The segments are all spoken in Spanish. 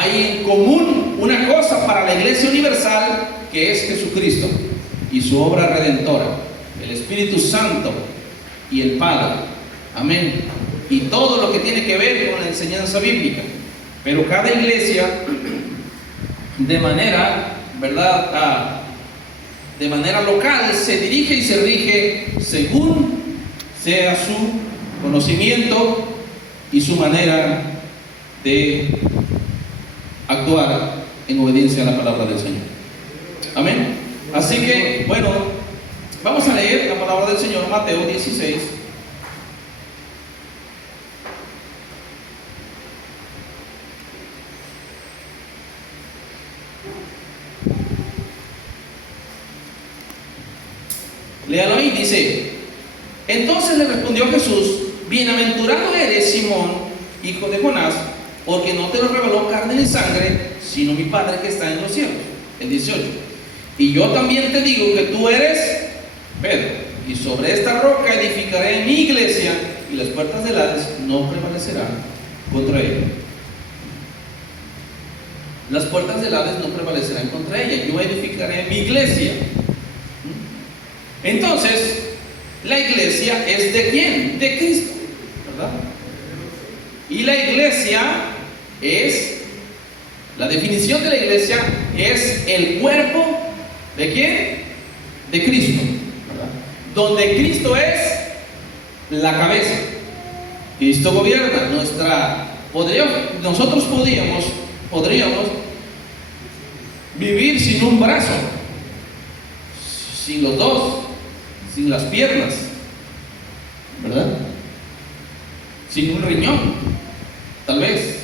hay en común una cosa para la Iglesia universal, que es Jesucristo y su obra redentora, el Espíritu Santo y el Padre. Amén. Y todo lo que tiene que ver con la enseñanza bíblica. Pero cada iglesia, de manera, ¿verdad?, de manera local, se dirige y se rige según sea su conocimiento y su manera de actuar en obediencia a la palabra del Señor. Amén. Así que, bueno, vamos a leer la palabra del Señor, Mateo 16. Léalo ahí, dice: entonces le respondió Jesús: bienaventurado eres, Simón, hijo de Jonás, porque no te lo reveló carne ni sangre, sino mi Padre que está en los cielos. El 18: y yo también te digo que tú eres Pedro, y sobre esta roca edificaré mi iglesia, y las puertas del Hades no prevalecerán contra ella. Las puertas del Hades no prevalecerán contra ella. Yo edificaré mi iglesia. Entonces, la iglesia es ¿de quién? De Cristo, ¿verdad? Y la iglesia es, la definición de la iglesia es el cuerpo ¿de quién? De Cristo, ¿verdad? Donde Cristo es la cabeza. Cristo gobierna nosotros podríamos vivir sin un brazo, sin los dos, sin las piernas, ¿verdad? Sin un riñón, tal vez,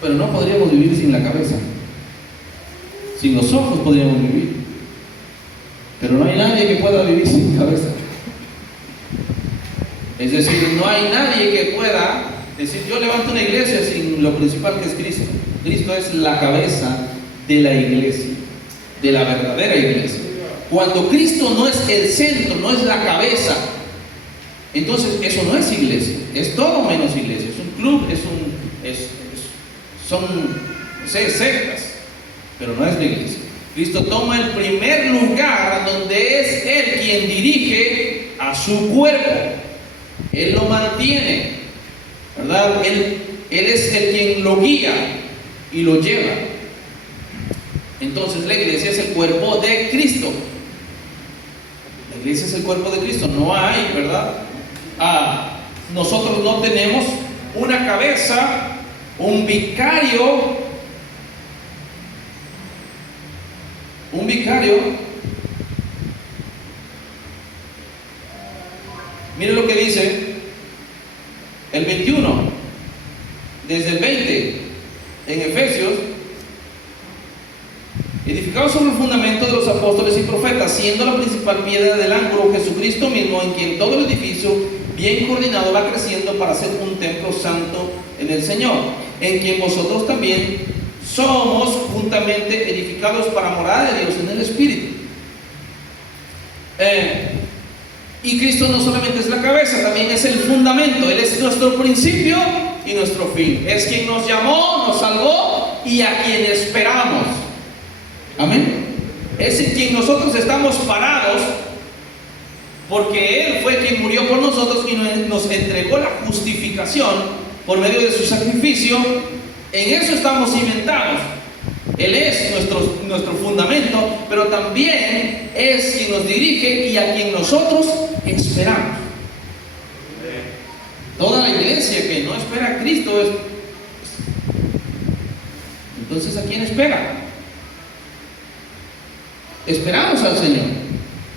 pero no podríamos vivir sin la cabeza. Sin los ojos podríamos vivir, pero no hay nadie que pueda vivir sin cabeza. Es decir, no hay nadie que pueda decir: yo levanto una iglesia sin lo principal que es Cristo. Cristo es la cabeza de la iglesia, de la verdadera iglesia. Cuando Cristo no es el centro, no es la cabeza, entonces eso no es iglesia, es todo menos iglesia. Es un club, son sectas, pero no es la iglesia. Cristo toma el primer lugar, donde es Él quien dirige a su cuerpo. Él lo mantiene, ¿verdad? Él es el quien lo guía y lo lleva. Entonces la iglesia es el cuerpo de Cristo. La iglesia es el cuerpo de Cristo. No hay, ¿verdad? Nosotros no tenemos una cabeza, un vicario. Mire lo que dice el 21, desde el 20, en Efesios: edificados sobre el fundamento de los apóstoles y profetas, siendo la principal piedra del ángulo Jesucristo mismo, en quien todo el edificio bien coordinado va creciendo para ser un templo santo en el Señor, en quien vosotros también somos juntamente edificados para morada de Dios en el Espíritu. Y Cristo no solamente es la cabeza, también es el fundamento. Él es nuestro principio y nuestro fin. Es quien nos llamó, nos salvó y a quien esperamos. Amén. Es en quien nosotros estamos parados, porque Él fue quien murió por nosotros y nos entregó la justificación por medio de su sacrificio. En eso estamos cimentados. Él es nuestro fundamento, pero también es quien nos dirige y a quien nosotros esperamos. Toda la iglesia que no espera a Cristo entonces, ¿a quién espera? Esperamos al Señor.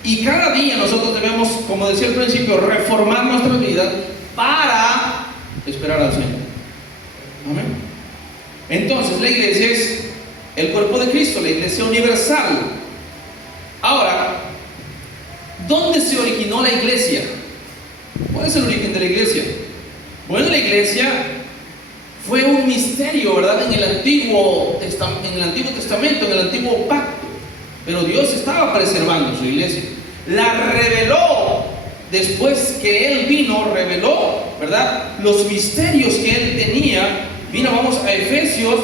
Y cada día nosotros debemos, como decía al principio, reformar nuestra vida para esperar al Señor. Amén. Entonces la iglesia es el cuerpo de Cristo, la iglesia universal. Ahora, ¿dónde se originó la iglesia? ¿Cuál es el origen de la iglesia? Bueno, la iglesia fue un misterio, ¿verdad? En el Antiguo Testamento, en el Antiguo Pacto. Pero Dios estaba preservando su iglesia. La reveló después que Él vino, reveló, ¿verdad?, los misterios que Él tenía Mira, vamos a Efesios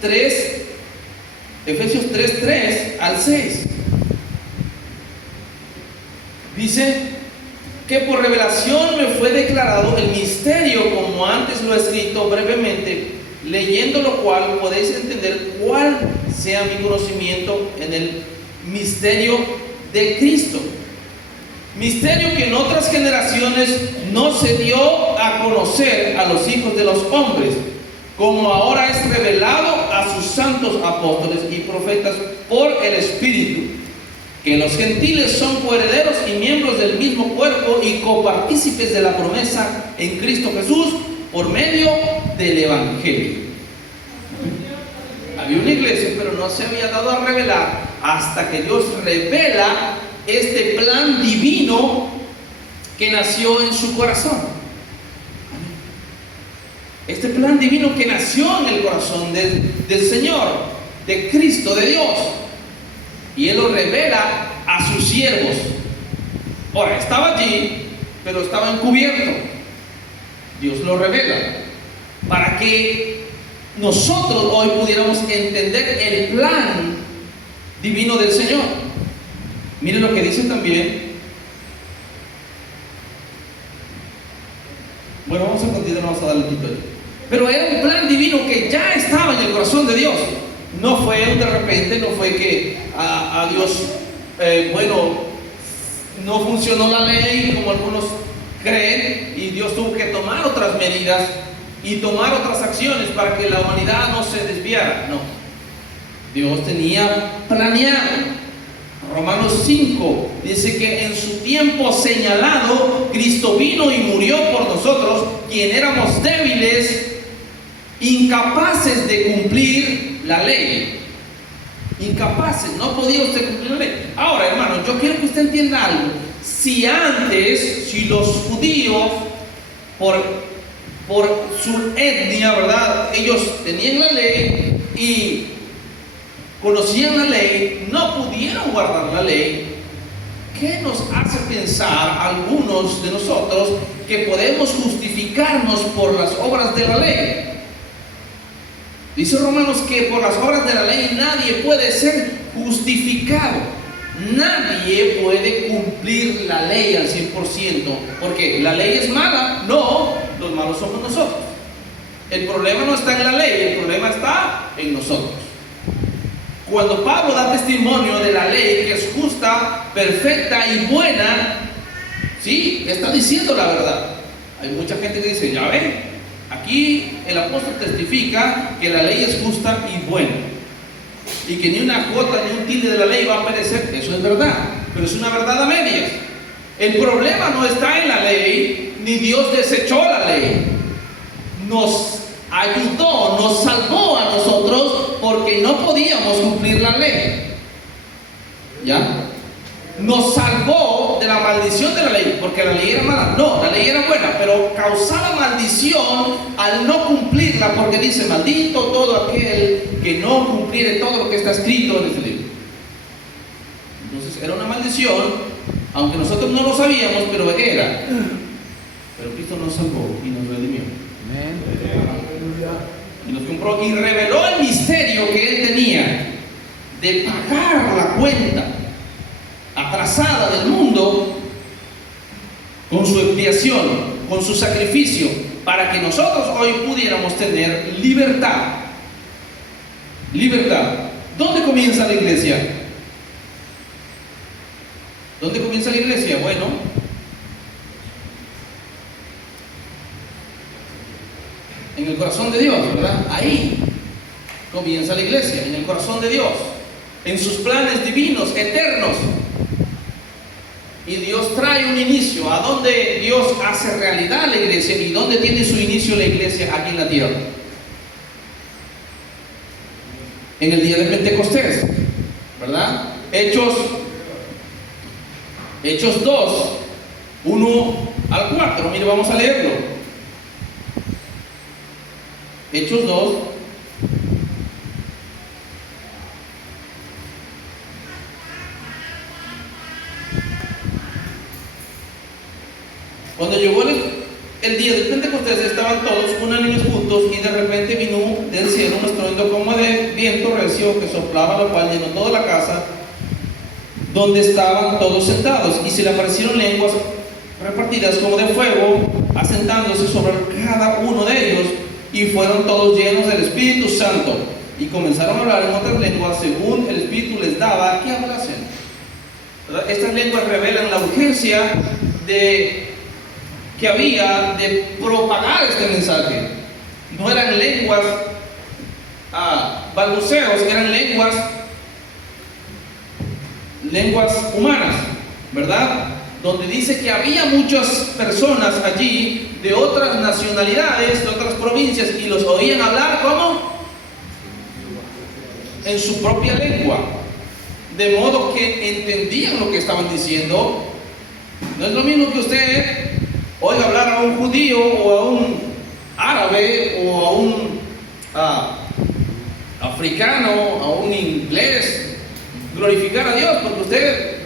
3, 3 al 6. Dice que por revelación me fue declarado el misterio, como antes lo he escrito brevemente, leyendo lo cual podéis entender cuál sea mi conocimiento en el misterio de Cristo. Misterio que en otras generaciones no se dio a conocer a los hijos de los hombres, como ahora es revelado a sus santos apóstoles y profetas por el Espíritu, que los gentiles son coherederos y miembros del mismo cuerpo y copartícipes de la promesa en Cristo Jesús por medio del Evangelio. Había una iglesia, pero no se había dado a revelar hasta que Dios revela este plan divino que nació en su corazón. Este plan divino que nació en el corazón del Señor, de Cristo, de Dios. Y Él lo revela a sus siervos. Ahora, estaba allí, pero estaba encubierto. Dios lo revela para que nosotros hoy pudiéramos entender el plan divino del Señor. Miren lo que dice también. Bueno, vamos a continuar, vamos a darle el título. Pero era un plan divino que ya estaba en el corazón de Dios. No fue de repente, no fue que a Dios, no funcionó la ley como algunos creen y Dios tuvo que tomar otras medidas y tomar otras acciones para que la humanidad no se desviara. No, Dios tenía planeado. Romanos 5 dice que en su tiempo señalado Cristo vino y murió por nosotros, quien éramos débiles, incapaces de cumplir la ley. Incapaces, no podía usted cumplir la ley. Ahora, hermano, yo quiero que usted entienda algo. Si los judíos, por su etnia, ¿verdad?, ellos tenían la ley y conocían la ley, no pudieron guardar la ley, ¿qué nos hace pensar a algunos de nosotros que podemos justificarnos por las obras de la ley? Dice Romanos que por las obras de la ley nadie puede ser justificado. Nadie puede cumplir la ley al 100%. ¿Porque la ley es mala? No, los malos somos nosotros. El problema no está en la ley, el problema está en nosotros. Cuando Pablo da testimonio de la ley que es justa, perfecta y buena, sí, está diciendo la verdad. Hay mucha gente que dice, ya ven, aquí el apóstol testifica que la ley es justa y buena y que ni una jota ni un tilde de la ley va a perecer. Eso es verdad, pero es una verdad a medias. El problema no está en la ley, ni Dios desechó la ley. Nos ayudó, nos salvó a nosotros porque no podíamos cumplir la ley. ¿Ya? Nos salvó de la maldición de la ley, porque la ley era mala. No, la ley era buena, pero causaba maldición al no cumplirla, porque dice, maldito todo aquel que no cumpliere todo lo que está escrito en este libro. Entonces era una maldición, aunque nosotros no lo sabíamos, pero era. Pero Cristo nos salvó y nos redimió. Y nos compró y reveló el misterio que Él tenía de pagar la cuenta atrasada del mundo con su expiación, con su sacrificio, para que nosotros hoy pudiéramos tener libertad. Libertad. ¿Dónde comienza la iglesia? ¿Dónde comienza la iglesia? Bueno, en el corazón de Dios, ¿verdad? Ahí comienza la iglesia, en el corazón de Dios, en sus planes divinos, eternos. Y Dios trae un inicio. ¿A dónde Dios hace realidad la iglesia? ¿Y dónde tiene su inicio la iglesia aquí en la tierra? En el día de Pentecostés, ¿verdad? Hechos 2, 1 al 4. Mire, vamos a leerlo. Hechos 2. Cuando llegó el día del Pentecostés, ustedes estaban todos unánimes juntos, y de repente vino del cielo un estruendo como de viento recio que soplaba, lo cual llenó toda la casa donde estaban todos sentados, y se le aparecieron lenguas repartidas como de fuego, asentándose sobre cada uno de ellos, y fueron todos llenos del Espíritu Santo, y comenzaron a hablar en otras lenguas según el Espíritu les daba que hablasen. Estas lenguas revelan la urgencia que había de propagar este mensaje. No eran lenguas balbuceos, eran lenguas humanas, ¿verdad? Donde dice que había muchas personas allí de otras nacionalidades, de otras provincias, y los oían hablar ¿cómo? En su propia lengua, de modo que entendían lo que estaban diciendo. No es lo mismo que usted oiga hablar a un judío o a un árabe o a un africano, a un inglés, glorificar a Dios, porque usted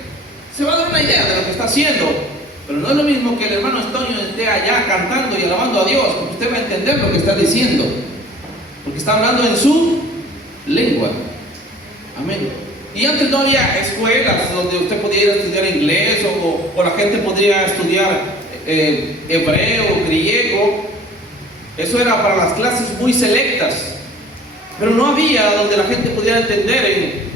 se va a dar una idea de lo que está haciendo. Pero no es lo mismo que el hermano Antonio esté allá cantando y alabando a Dios, porque usted va a entender lo que está diciendo, porque está hablando en su lengua. Amén. Y antes no había escuelas donde usted podía ir a estudiar inglés, o la gente podría estudiar hebreo, griego. Eso era para las clases muy selectas, pero no había donde la gente pudiera entender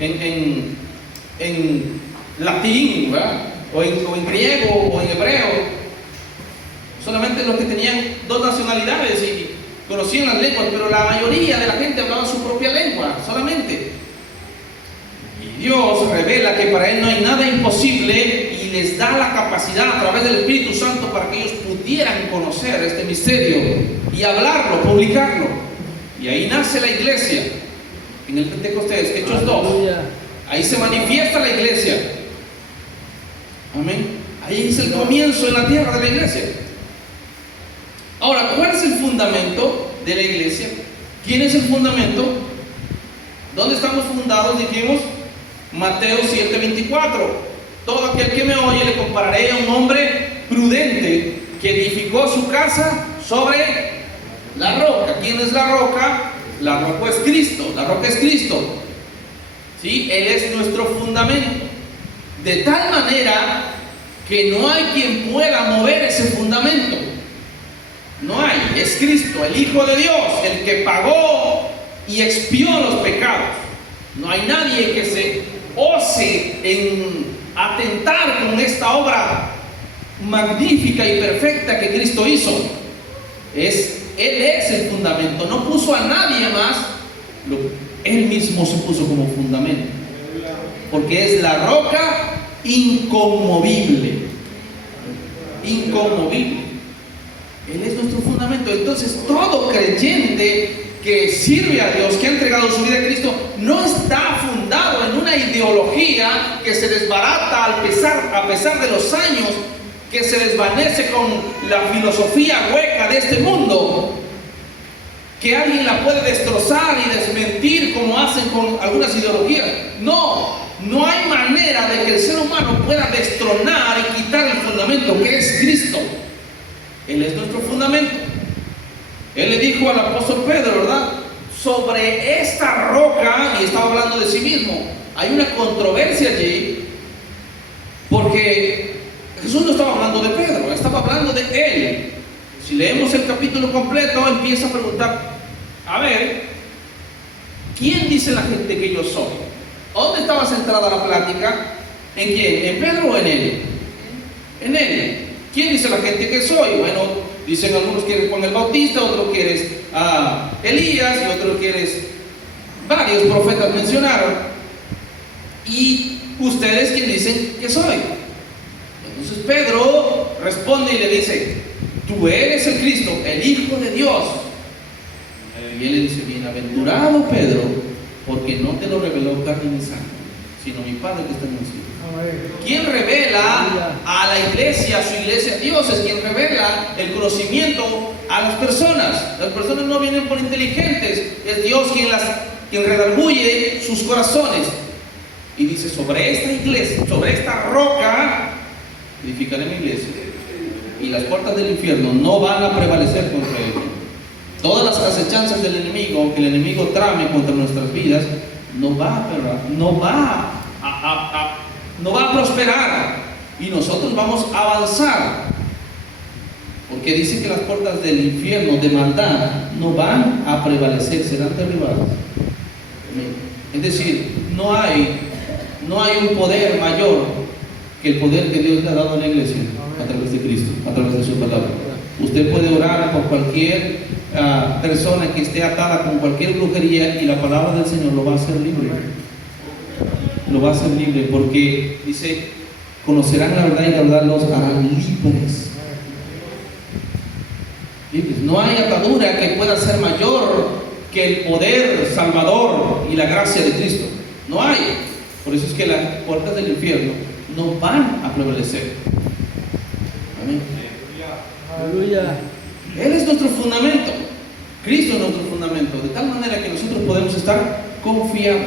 en latín, ¿verdad? o en griego o en hebreo. Solamente los que tenían dos nacionalidades y conocían las lenguas, pero la mayoría de la gente hablaba su propia lengua solamente. Y Dios revela que para Él no hay nada imposible, y les da la capacidad a través del Espíritu Santo para que ellos pudieran conocer este misterio y hablarlo, publicarlo. Y ahí nace la iglesia, en el Pentecostés, Hechos 2. Ahí se manifiesta la iglesia. Amén. Ahí es el comienzo en la tierra de la iglesia. Ahora, ¿cuál es el fundamento de la iglesia? ¿Quién es el fundamento? ¿Dónde estamos fundados? Dijimos Mateo 7:24. Todo aquel que me oye le compararé a un hombre prudente que edificó su casa sobre la roca. ¿Quién es la roca? La roca es Cristo. La roca es Cristo. ¿Sí? Él es nuestro fundamento. De tal manera que no hay quien pueda mover ese fundamento. No hay. Es Cristo, el Hijo de Dios, el que pagó y expió los pecados. No hay nadie que se ose en atentar con esta obra magnífica y perfecta que Cristo hizo. Él es el fundamento. No puso a nadie más, Él mismo se puso como fundamento, porque es la roca inconmovible. Inconmovible. Él es nuestro fundamento. Entonces, todo creyente que sirve a Dios, que ha entregado su vida a Cristo, no está fundado en una ideología que se desbarata a pesar de los años, que se desvanece con la filosofía hueca de este mundo, que alguien la puede destrozar y desmentir como hacen con algunas ideologías. No hay manera de que el ser humano pueda destronar y quitar el fundamento que es Cristo. Él es nuestro fundamento. Él le dijo al apóstol Pedro, ¿verdad? Sobre esta roca, y estaba hablando de sí mismo. Hay una controversia allí, porque Jesús no estaba hablando de Pedro, estaba hablando de él. Si leemos el capítulo completo, empieza a preguntar: a ver, ¿quién dice la gente que yo soy? ¿Dónde estaba centrada la plática? ¿En quién? ¿En Pedro o en él? En él. ¿Quién dice la gente que soy? Bueno, dicen algunos que eres Juan el Bautista, otros que eres Elías, y otros que eres varios profetas mencionaron. ¿Y ustedes quién dicen que soy? Entonces Pedro responde y le dice: tú eres el Cristo, el Hijo de Dios. Y él le dice: bienaventurado Pedro, porque no te lo reveló carne ni sangre, sino mi Padre que está en el cielo. ¿Quién revela a la iglesia, a su iglesia? Dios es quien revela el conocimiento a las personas. Las personas no vienen por inteligentes, es Dios quien redarguye sus corazones. Y dice: sobre esta iglesia, sobre esta roca edificaré mi iglesia, y las puertas del infierno no van a prevalecer contra ellos. Todas las acechanzas del enemigo, que el enemigo trame contra nuestras vidas, no va a prosperar, y nosotros vamos a avanzar, porque dice que las puertas del infierno de maldad no van a prevalecer, serán derribadas. Es decir, no hay un poder mayor que el poder que Dios le ha dado a la iglesia a través de Cristo, a través de su palabra. Usted puede orar por cualquier persona que esté atada con cualquier brujería, y la palabra del Señor lo va a hacer libre. Lo va a hacer libre, porque dice: conocerán la verdad y la verdad los harán libres. No hay atadura que pueda ser mayor que el poder salvador y la gracia de Cristo. No hay. Por eso es que las puertas del infierno no van a prevalecer. Amén. Aleluya. Él es nuestro fundamento. Cristo es nuestro fundamento, de tal manera que nosotros podemos estar confiados.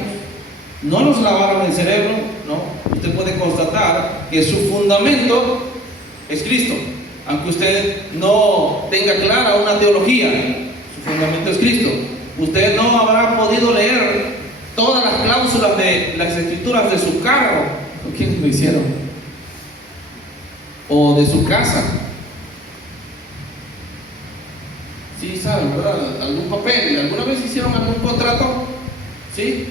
No nos lavaron el cerebro, no. Usted puede constatar que su fundamento es Cristo. Aunque usted no tenga clara una teología, su fundamento es Cristo. Usted no habrá podido leer todas las cláusulas de las escrituras de su carro. ¿Quiénes lo hicieron? O de su casa. Sí, saben, ¿verdad? Algún papel. ¿Alguna vez hicieron algún contrato? ¿Sí?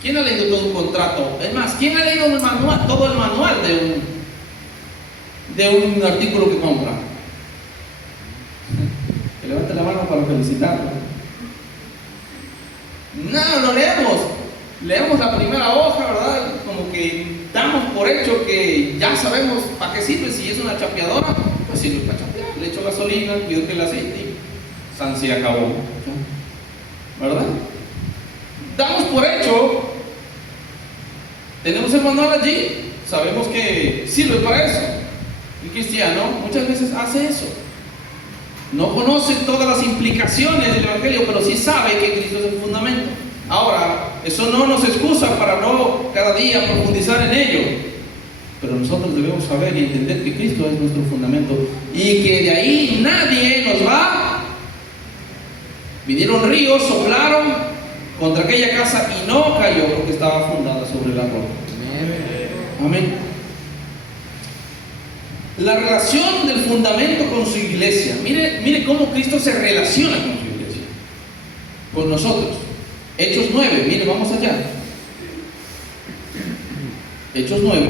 ¿Quién ha leído todo un contrato? Es más, ¿quién ha leído el manual, todo el manual de un artículo que compra? Que levante la mano para felicitarlo. No, lo leemos. Leemos la primera hoja, ¿verdad? Como que damos por hecho que ya sabemos para qué sirve. Si es una chapeadora, pues sirve para chapear. Le echo gasolina, cuido que el aceite y san se acabó, ¿verdad? Damos por hecho. Tenemos el manual allí, sabemos que sirve para eso. El cristiano muchas veces hace eso. No conoce todas las implicaciones del Evangelio, pero sí sabe que Cristo es el fundamento. Ahora, eso no nos excusa para no cada día profundizar en ello. Pero nosotros debemos saber y entender que Cristo es nuestro fundamento y que de ahí nadie nos va. Vinieron ríos, soplaron contra aquella casa y no cayó, porque estaba fundada sobre la roca. Amén. La relación del fundamento con su iglesia. Mire cómo Cristo se relaciona con su iglesia, con nosotros. Hechos 9, mire, vamos allá. Hechos 9.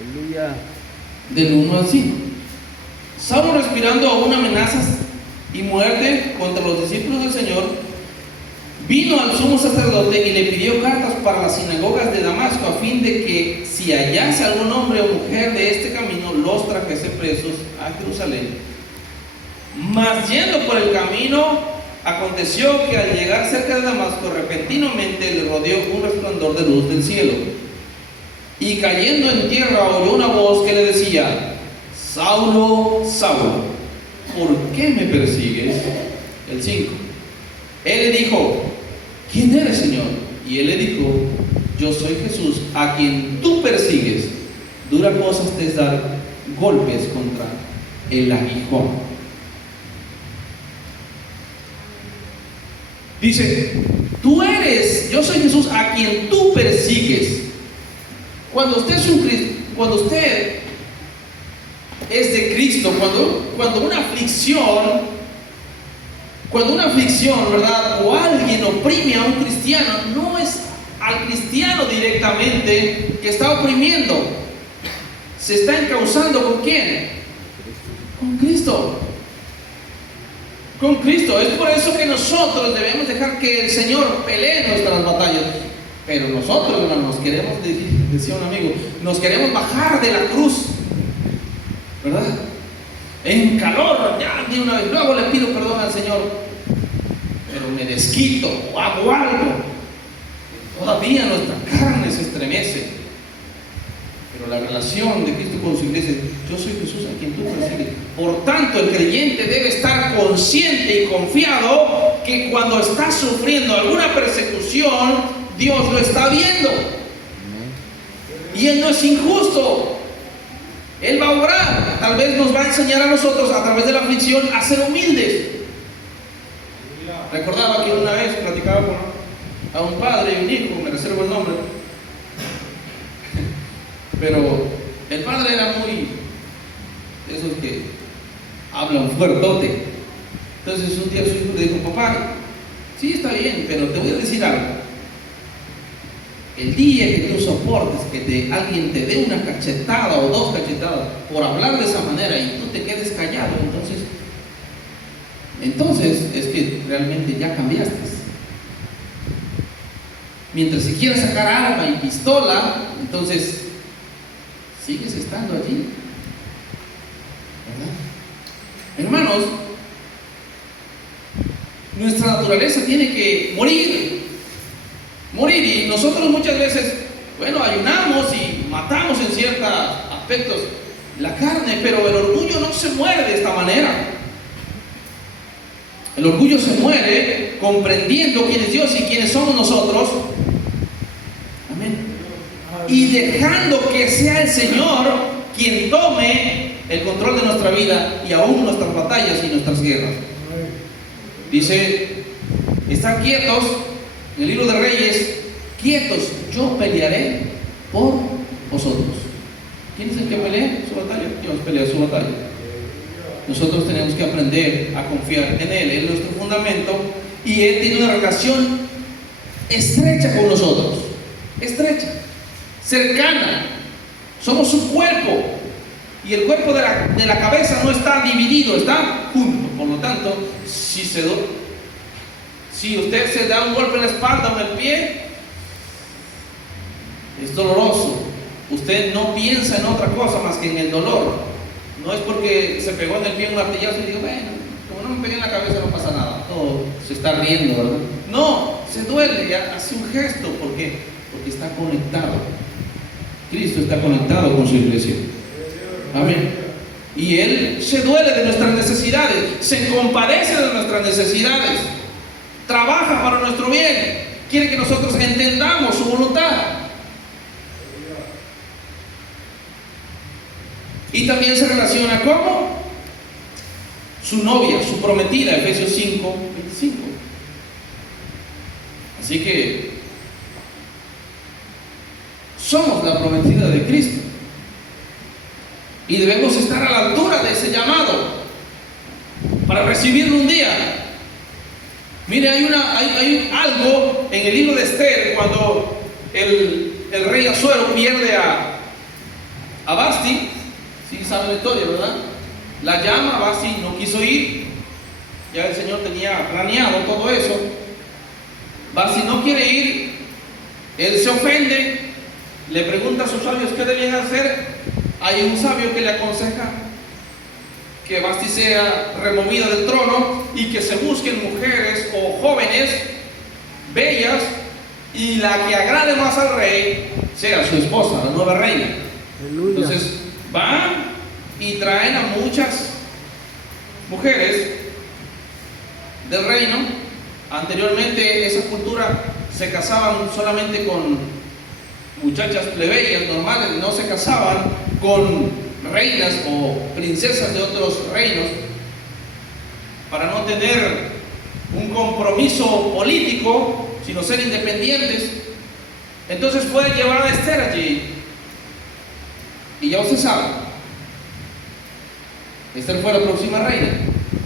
Aleluya. Del 1 al 5. Saulo, respirando aún amenazas y muerte contra los discípulos del Señor, vino al sumo sacerdote y le pidió cartas para las sinagogas de Damasco, a fin de que, si hallase algún hombre o mujer de este camino, los trajese presos a Jerusalén. Mas yendo por el camino, aconteció que al llegar cerca de Damasco, repentinamente le rodeó un resplandor de luz del cielo. Y cayendo en tierra, oyó una voz que le decía: Saulo, Saulo, ¿por qué me persigues? El 5. Él le dijo: ¿quién eres, Señor? Y él le dijo: yo soy Jesús, a quien tú persigues. Dura cosa te es dar golpes contra el aguijón. Dice: yo soy Jesús, a quien tú persigues. Cuando usted es de Cristo, cuando una aflicción, ¿verdad? O alguien oprime a un cristiano, no es al cristiano directamente que está oprimiendo. Se está encauzando ¿con quién? Con Cristo. Con Cristo. Es por eso que nosotros debemos dejar que el Señor pelee nuestras batallas. Pero nosotros, hermanos, nos queremos, decía un amigo, nos queremos bajar de la cruz, ¿verdad? En calor, ya de una vez, luego le pido perdón al Señor, pero me desquito o hago algo. Todavía nuestra carne se estremece. Pero la relación de Cristo con su iglesia: yo soy Jesús, a quien tú persigues. Por tanto, el creyente debe estar consciente y confiado que cuando está sufriendo alguna persecución, Dios lo está viendo. Y Él no es injusto. Él va a obrar. Tal vez nos va a enseñar a nosotros a través de la aflicción a ser humildes. Recordaba que una vez platicaba a un padre y un hijo, me reservo el nombre, pero el padre era muy de esos que hablan fuertote. Entonces un día su hijo le dijo: papá, sí está bien, pero te voy a decir algo. El día que tú soportes que alguien te dé una cachetada o dos cachetadas por hablar de esa manera y tú te quedes callado, entonces es que realmente ya cambiaste. Mientras si quieres sacar arma y pistola, entonces sigues estando allí, ¿verdad? Hermanos, nuestra naturaleza tiene que morir, y nosotros muchas veces, bueno, ayunamos y matamos en ciertos aspectos la carne, pero el orgullo no se muere de esta manera. El orgullo se muere comprendiendo quién es Dios y quiénes somos nosotros. Amén. Y dejando que sea el Señor quien tome el control de nuestra vida y aún nuestras batallas y nuestras guerras. Dice: están quietos, en el libro de Reyes, quietos, yo pelearé por vosotros. ¿Quién es el que pelea su batalla? Dios pelea su batalla. Nosotros tenemos que aprender a confiar en Él. Él es nuestro fundamento y Él tiene una relación estrecha con nosotros, estrecha, cercana. Somos su cuerpo y el cuerpo de la cabeza no está dividido, está junto. Por lo tanto, si usted se da un golpe en la espalda o en el pie, es doloroso. Usted no piensa en otra cosa más que en el dolor. No es porque se pegó en el pie un martillazo y digo: bueno, como no me pegué en la cabeza no pasa nada, todo se está riendo, ¿verdad? No, se duele, ya hace un gesto. ¿Por qué? Porque está conectado. Cristo está conectado con su iglesia. Amén. Y Él se duele de nuestras necesidades, se compadece de nuestras necesidades, trabaja para nuestro bien, quiere que nosotros entendamos su voluntad. Y también se relaciona como su novia, su prometida, Efesios 5:25. Así que somos la prometida de Cristo y debemos estar a la altura de ese llamado para recibirlo un día. Mire, hay algo en el libro de Esther, cuando el rey Asuero pierde a Vasti. Sí saben la historia, ¿verdad? La llama, Vasti no quiso ir. Ya el Señor tenía planeado todo eso. Vasti no quiere ir. Él se ofende. Le pregunta a sus sabios qué debían hacer. Hay un sabio que le aconseja que Vasti sea removida del trono y que se busquen mujeres o jóvenes bellas, y la que agrade más al rey sea su esposa, la nueva reina. Aleluya. Entonces van y traen a muchas mujeres del reino. Anteriormente esa cultura se casaban solamente con muchachas plebeyas normales, no se casaban con reinas o princesas de otros reinos, para no tener un compromiso político, sino ser independientes. Entonces pueden llevar a Esther allí, y ya usted sabe, Esther fue la próxima reina.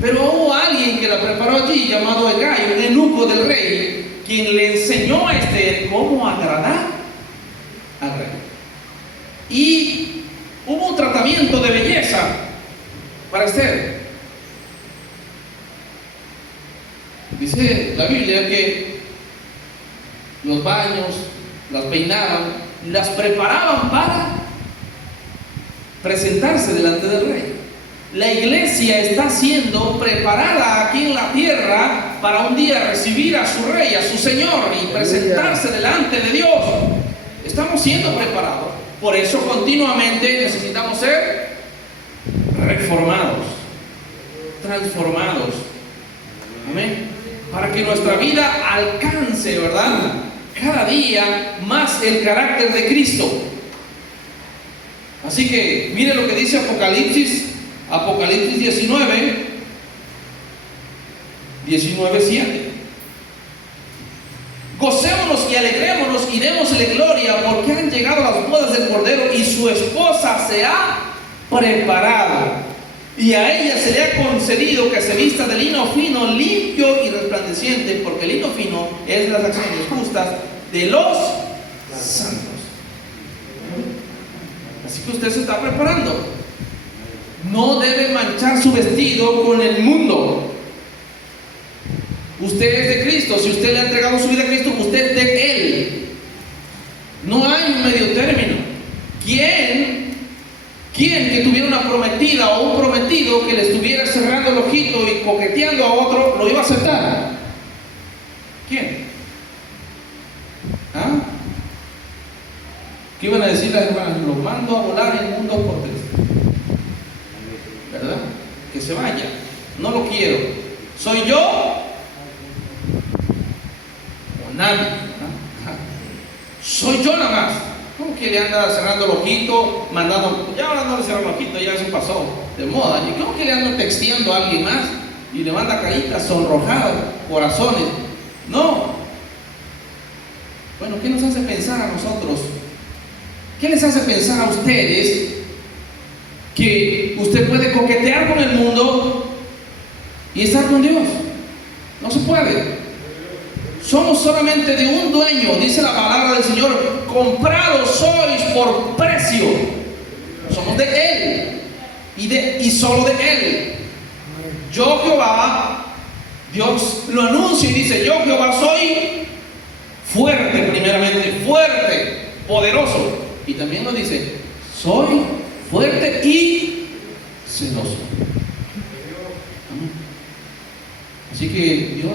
Pero hubo alguien que la preparó allí, llamado Hegai, un eunuco del rey, quien le enseñó a Esther cómo agradar al rey. Y hubo un tratamiento de belleza para Esther. Dice la Biblia que los baños, las peinaban, las preparaban para presentarse delante del rey. La iglesia está siendo preparada aquí en la tierra para un día recibir a su rey, a su Señor, y presentarse delante de Dios. Estamos siendo preparados. Por eso continuamente necesitamos ser reformados, transformados. Amén. Para que nuestra vida alcance, ¿verdad?, cada día más el carácter de Cristo. Así que mire lo que dice Apocalipsis 19, 19:7. Gocémonos y alegrémonos y démosle gloria, porque han llegado las bodas del Cordero y su esposa se ha preparado. Y a ella se le ha concedido que se vista de lino fino, limpio y resplandeciente, porque el lino fino es las acciones justas de los santos. Así que usted se está preparando. No debe manchar su vestido con el mundo. Usted es de Cristo. Si usted le ha entregado su vida a Cristo, usted es de Él. No hay un medio término. ¿Quién que tuviera una prometida o un prometido que le estuviera cerrando el ojito y coqueteando a otro, lo iba a aceptar? ¿Quién? ¿Ah? ¿Qué iban a decir las hermanas? Lo mando a volar en un 2x3. ¿Verdad? Que se vaya. No lo quiero. ¿Soy yo? O nadie. ¿Ah? Soy yo nada más. ¿Cómo que le anda cerrando el ojito, mandando? Ya ahora no le cierran el ojito, ya eso pasó de moda. ¿Y cómo que le anda texteando a alguien más y le manda caritas sonrojadas, corazones? No. Bueno, ¿qué nos hace pensar a nosotros? ¿Qué les hace pensar a ustedes que usted puede coquetear con el mundo y estar con Dios? No se puede. Somos solamente de un dueño, dice la palabra del Señor. Comprados sois por precio. Somos de Él y solo de Él. Yo Jehová, Dios lo anuncia y dice: yo Jehová soy fuerte, primeramente, fuerte, poderoso. Y también nos dice: soy fuerte y celoso. Así que Dios,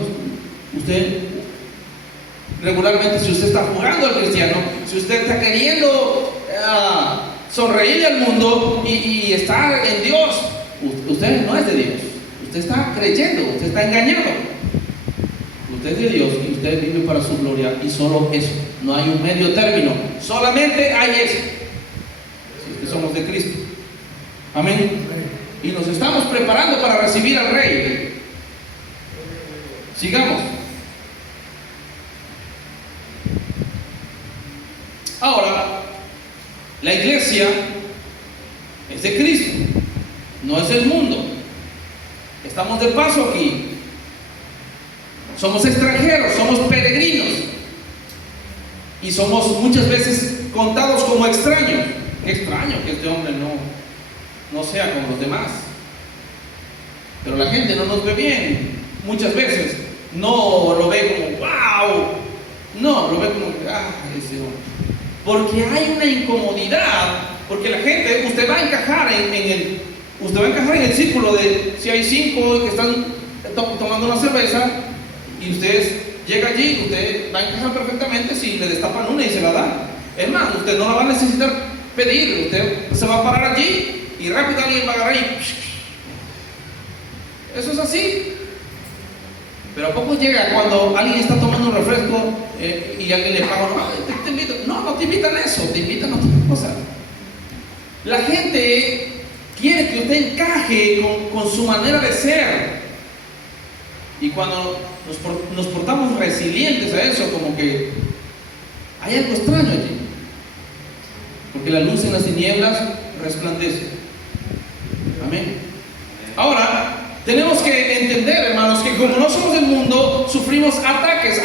usted regularmente, si usted está jugando al cristiano, si usted está queriendo sonreírle al mundo y estar en Dios, usted no es de Dios. Usted está creyendo, usted está engañado. Usted es de Dios y usted vive para su gloria, y solo eso. No hay un medio término, solamente hay eso. Si es que somos de Cristo. Amén. Y nos estamos preparando para recibir al Rey. Sigamos. Ahora, la iglesia es de Cristo, no es del mundo. Estamos de paso aquí. Somos extranjeros, somos peregrinos. Y somos muchas veces contados como extraños. Qué extraño que este hombre no sea como los demás. Pero la gente no nos ve bien. Muchas veces no lo ve como wow. No, lo ve como ese hombre. Porque hay una incomodidad, porque la gente, usted va a encajar en el círculo de, si hay 5 que están tomando una cerveza y usted llega allí, usted va a encajar perfectamente si le destapan una y se la dan. Es más, usted no la va a necesitar pedir, usted se va a parar allí y rápido alguien va a agarrar y eso es así. Pero a poco llega cuando alguien está tomando un refresco y alguien le paga, te invito. No te invitan a eso, te invitan a otras cosas. La gente quiere que usted encaje con su manera de ser. Y cuando nos portamos resilientes a eso, como que hay algo extraño allí. Porque la luz en las tinieblas resplandece. Amén. Ahora, tenemos que entender, hermanos, que como no somos del mundo, sufrimos ataques.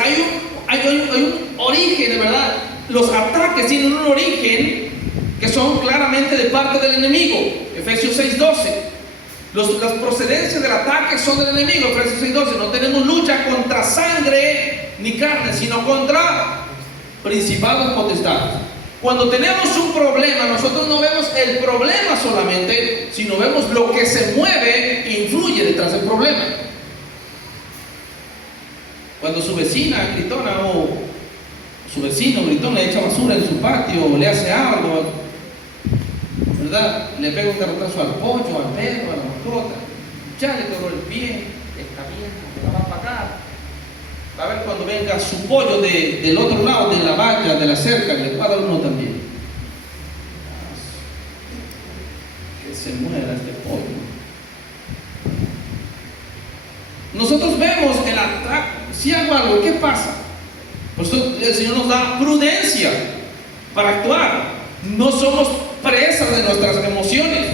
Hay un origen, de verdad. Los ataques tienen un origen que son claramente de parte del enemigo. Efesios 6:12. Las procedencias del ataque son del enemigo. Efesios 6:12. No tenemos lucha contra sangre ni carne, sino contra principados, potestades. Cuando tenemos un problema, nosotros no vemos el problema solamente, sino vemos lo que se mueve e influye detrás del problema. Cuando su vecina gritona o su vecino gritón le echa basura en su patio o le hace algo, ¿verdad? Le pega un garrotazo al pollo, al perro, a la mascota, ya le quebró el pie, está bien, la va a pagar. Va a ver cuando venga su pollo del otro lado de la valla, de la cerca, le va a dar uno también. se muera este pollo. Nosotros vemos el ataque. Si hago algo, ¿qué pasa? Por eso el Señor nos da prudencia para actuar. No somos presas de nuestras emociones,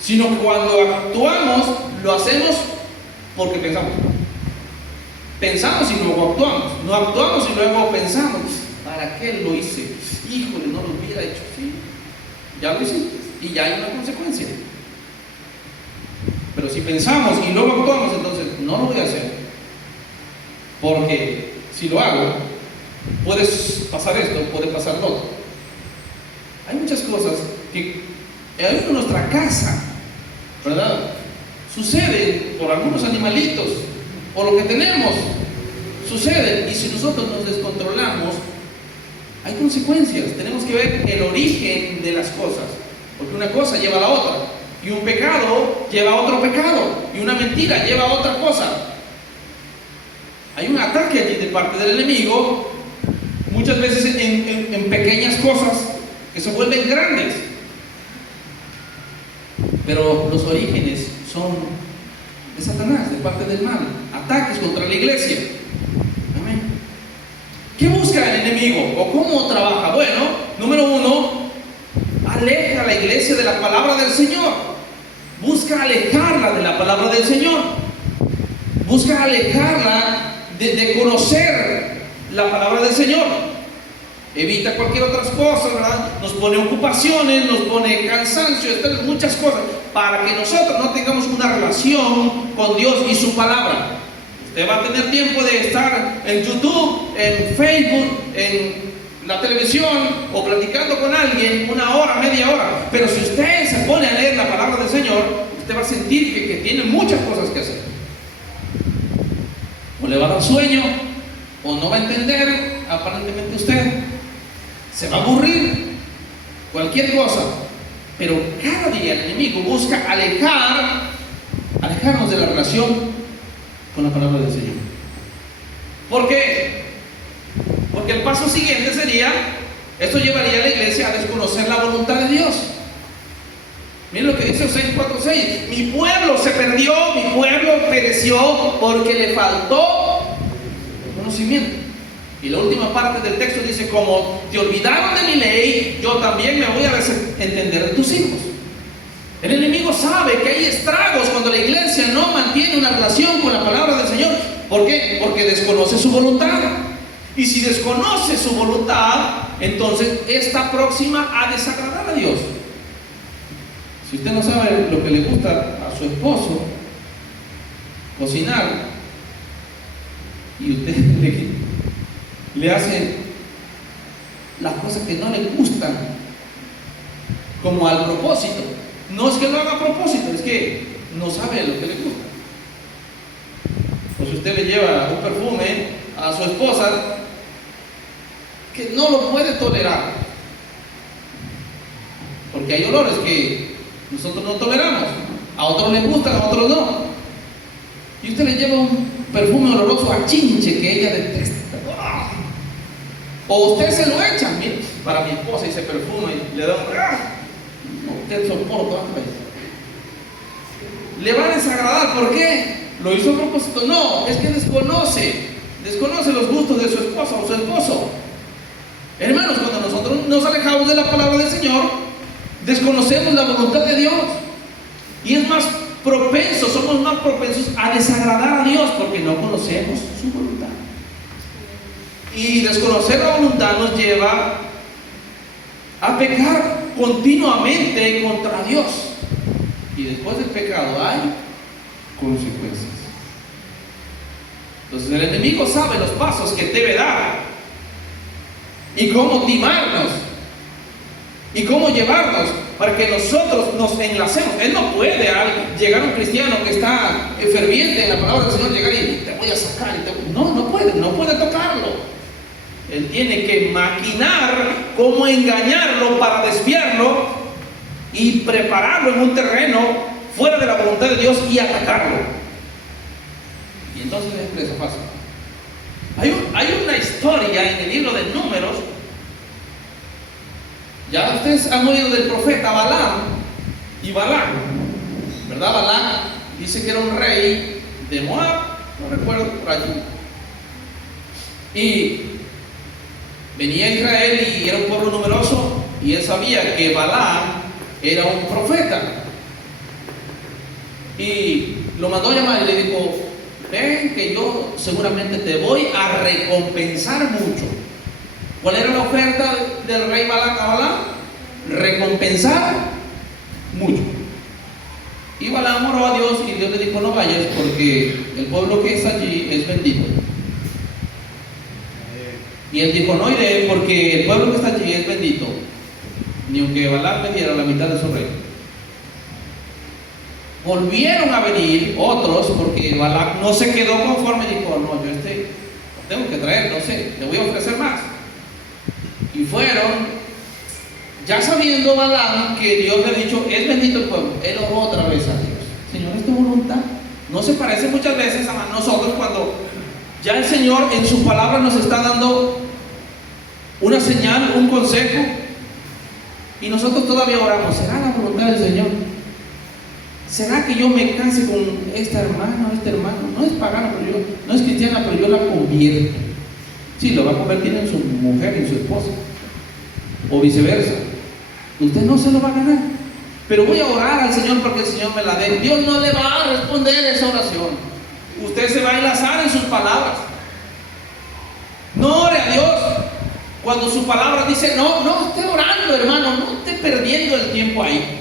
sino cuando actuamos, lo hacemos porque pensamos. Pensamos y luego actuamos. No actuamos y luego pensamos. ¿Para qué lo hice? Híjole, no lo hubiera hecho. Sí, ya lo hice y ya hay una consecuencia. Pero si pensamos y luego actuamos, entonces no lo voy a hacer. Porque si lo hago, puede pasar esto, puede pasar lo otro. Hay muchas cosas que en nuestra casa, ¿verdad?, suceden por algunos animalitos o lo que tenemos sucede, y si nosotros nos descontrolamos hay consecuencias. Tenemos que ver el origen de las cosas, porque una cosa lleva a la otra, y un pecado lleva a otro pecado, y una mentira lleva a otra cosa. Hay un ataque allí de parte del enemigo, muchas veces en pequeñas cosas que se vuelven grandes, pero los orígenes son de Satanás, de parte del mal, ataques contra la iglesia. Amén. ¿Qué busca el enemigo o cómo trabaja? Bueno, número uno, aleja a la iglesia de la palabra del Señor. Busca alejarla de la palabra del Señor. Busca alejarla de conocer la palabra del Señor. Evita cualquier otras cosas, ¿verdad? Nos pone ocupaciones, nos pone cansancio, muchas cosas, para que nosotros no tengamos una relación con Dios y su palabra. Usted va a tener tiempo de estar en YouTube, en Facebook, en la televisión o platicando con alguien una hora, media hora, pero si usted se pone a leer la palabra del Señor, usted va a sentir que tiene muchas cosas que hacer. O le va a dar sueño, o no va a entender aparentemente usted, se va a aburrir, cualquier cosa. Pero cada día el enemigo busca alejarnos de la relación con la palabra del Señor. ¿Por qué? Porque el paso siguiente sería, esto llevaría a la iglesia a desconocer la voluntad de Dios. Miren lo que dice Oseas 4:6: mi pueblo se perdió, mi pueblo pereció porque le faltó conocimiento. Y la última parte del texto dice: como te olvidaron de mi ley, yo también me voy a entender de tus hijos. El enemigo sabe que hay estragos cuando la iglesia no mantiene una relación con la palabra del Señor. ¿Por qué? Porque desconoce su voluntad. Y si desconoce su voluntad, entonces está próxima a desagradar a Dios. Si usted no sabe lo que le gusta a su esposo, cocinar, y usted le hace las cosas que no le gustan, como al propósito. No es que lo haga a propósito, es que no sabe lo que le gusta. Pues usted le lleva un perfume a su esposa que no lo puede tolerar, porque hay olores que nosotros no toleramos, a otros les gustan, a otros no. Y usted le lleva un perfume oloroso a chinche que ella detesta. O usted se lo echa. Mira, para mi esposa ese perfume le da un usted soporta, le va a desagradar. ¿Por qué? ¿Lo hizo a propósito? No, es que desconoce los gustos de su esposa o su esposo. Hermanos, cuando nosotros nos alejamos de la palabra del Señor, desconocemos la voluntad de Dios, y es más propenso, somos más propensos a desagradar a Dios porque no conocemos su voluntad. Y desconocer la voluntad nos lleva a pecar continuamente contra Dios, y después del pecado hay consecuencias. Entonces el enemigo sabe los pasos que debe dar y cómo timarnos y cómo llevarnos para que nosotros nos enlacemos. Él no puede llegar a un cristiano que está ferviente en la palabra del Señor, llegar y te voy a sacar no puede tocarlo. Él tiene que maquinar cómo engañarlo para desviarlo y prepararlo en un terreno fuera de la voluntad de Dios y atacarlo. Y entonces es presa fácil. Hay una historia en el libro de Números. Ya ustedes han oído del profeta Balaam. y Balac, ¿verdad? Balac dice que era un rey de Moab, no recuerdo por allí. Y venía Israel y era un pueblo numeroso, y él sabía que Balaam era un profeta. Y lo mandó a llamar y le dijo: ven que yo seguramente te voy a recompensar mucho. ¿Cuál era la oferta del rey Balac a Balaam? Recompensar mucho. Y Balaam oró a Dios y Dios le dijo: no vayas, porque el pueblo que está allí es bendito. Y él dijo: no iré, porque el pueblo que está allí es bendito, ni aunque Balaam me diera la mitad de su reino. Volvieron a venir otros, porque Balac no se quedó conforme, dijo: no, yo tengo que traer, no sé, le voy a ofrecer más. Y fueron, ya sabiendo Balaam que Dios le ha dicho: es bendito el pueblo, él oró otra vez a Dios: Señor, ¿es tu voluntad? No se parece muchas veces a nosotros cuando ya el Señor en su palabra nos está dando una señal, un consejo, y nosotros todavía oramos: ¿será la voluntad del Señor? ¿Será que yo me case con esta hermana o este hermano? No es pagana, pero no es cristiana, pero yo la convierto. Sí, lo va a convertir en su mujer, en su esposa, o viceversa. Usted no se lo va a ganar, pero voy a orar al Señor porque el Señor me la dé. Dios no le va a responder esa oración. Usted se va a enlazar en sus palabras. No ore a Dios cuando su palabra dice: no esté orando, hermano, no esté perdiendo el tiempo ahí,